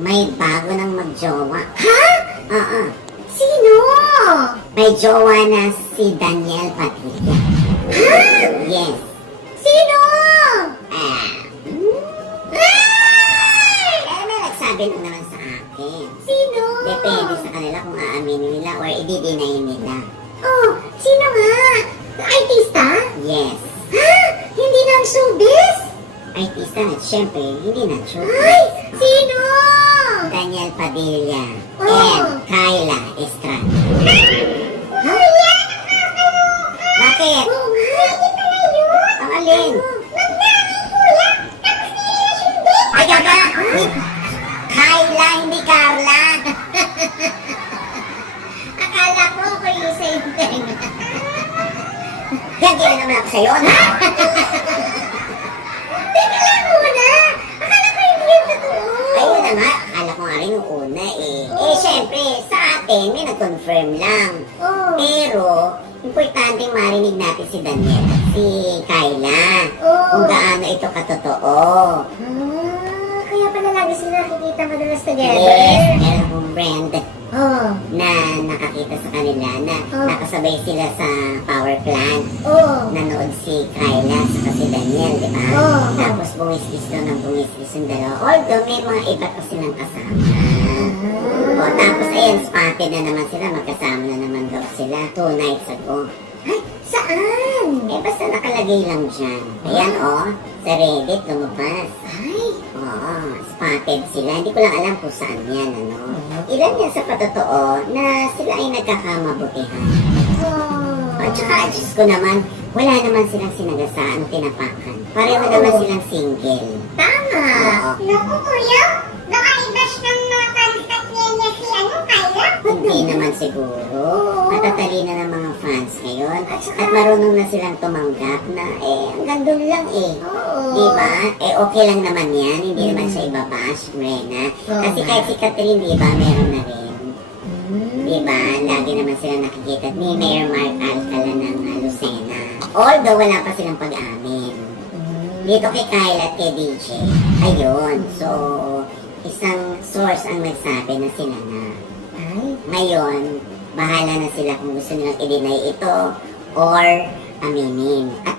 May bago nang magjowa. Ha? Oo. Sino? May jowa na si Daniel Padilla. Ha? Yes. Sino? Ah. Ay! Eh, may nagsabi lang naman sa akin. Sino? Depende sa kanila kung aaminin nila or i-deny nila. Oh, sino nga? Artista? Yes. Ha? Hindi ng showbiz? Artista at syempre, hindi na true. Ay! Sino? Daniel Padilla Oh. and Kyla Estrada. Bakit? Hindi yun! Ang alin? Magnamin kuya! Tapos nirelasyon din! Ay, gaga! Kyla, hindi Carla. Akala ko kayo sa internet. Kaya naman ako sa'yo, ha? Teka lang muna! Akala ko hindi yun totoo! Ayun na nga, akala ko nga rin nung una eh. Eh, syempre, sa atin, may nag-confirm lang. Oh. Pero, importanteng marinig natin si Daniel at si Kyla. Oh. Kung gaano ito katotoo. Ah, kaya pala lagi sila nakikita madalas together. Yes, meron akong friend Oh. na nakakita sa kanila na Oh. nakasabay sila sa power plant. Oh. Nanood si Kyla sa si Daniel, di ba? Oh. Tapos bumisis daw ng bumisis yung dalawa. Although may mga iba pa silang kasama. O tapos ayan, spotted na naman sila. Magkasama na naman daw sila two nights ago. Ay, saan? Eh basta nakalagay lang dyan. Ayan oh, sa Reddit lumabas. Ay, Oo, spotted sila. Hindi ko lang alam kung saan yan, ano. Ilan yan sa patotoo na sila ay nagkakamabutihan. oh. At saka, Diyos ko naman, wala naman silang sinagasaan o tinapakan. Pareho naman silang single. Tama. Oo. Naku, kuya. Naka-ibash ng mga Hindi naman siguro. Matatalino ng mga fans ngayon. At, marunong na silang tumanggap na, eh, hanggang doon lang eh. Oo. Di ba? Eh, okay lang naman yan. Hindi naman siya ibabash, Rena. Kasi kahit si Catherine, di ba, meron na rin. Hmm. Di ba? Lagi naman sila nakikita ni Mayor Mark Alcala ng uh, Lucena. Although wala pa silang pag-amin. Hmm. Dito kay Kyle at kay DJ. Ayun. So, isang source ang nagsabi na sila na. Ay, Ngayon, bahala na sila kung gusto nilang i-deny ito or aminin. At